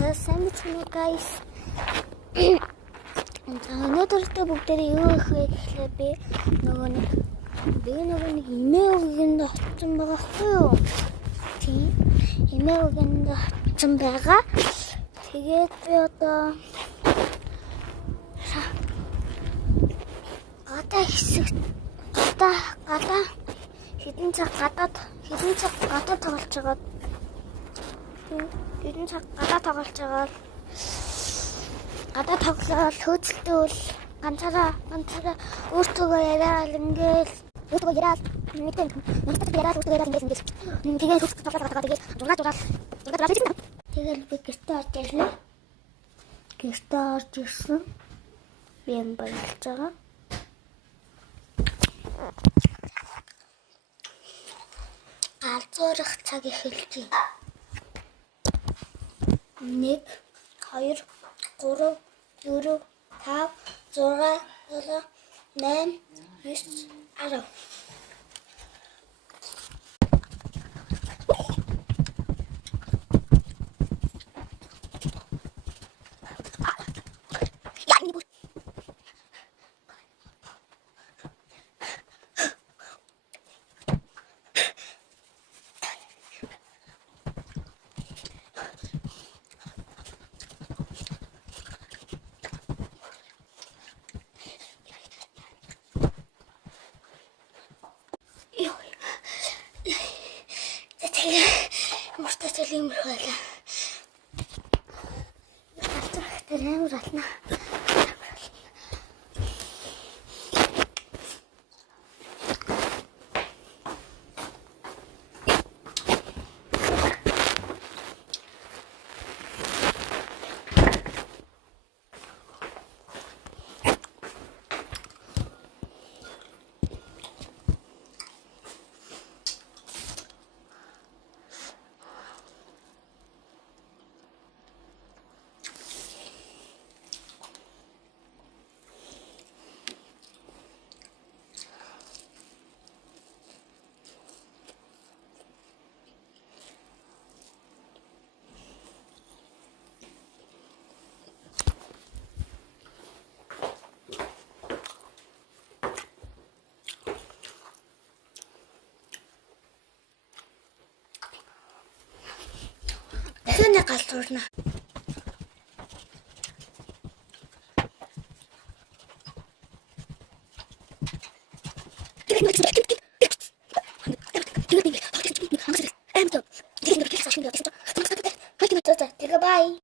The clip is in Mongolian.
сайн байна guys. Өнөөдөр бүгдээрээ юу их вэ гэхлээр би нөгөө нэг имэйгэнд очсон байгаа хгүй юу? Тийм. Имэйгэнд очсон байгаа. Тэгээд би одоо хэдэн цаг гадаад тоглож байгаа. Хэдэн цаг гадаад тоглож байгаа. Гадаад тоглоод хөөцөлтөө бол ганцаараа өөртөө яриад ингээл өөртөө яриад тэгээд хөөцөлтөө тоглоод тэгээд зураг тэгээд би гэртээ орж ирлээ. Гэртээ орж ирсэн. Би юм болж байгаа. Галзуурах цаг эхэлж байна. 1 2 3 4 5 6 7 8 9 10. Мөртөцөл юм байлаа. Ачаахтай амар болно. Тэний галзуурна.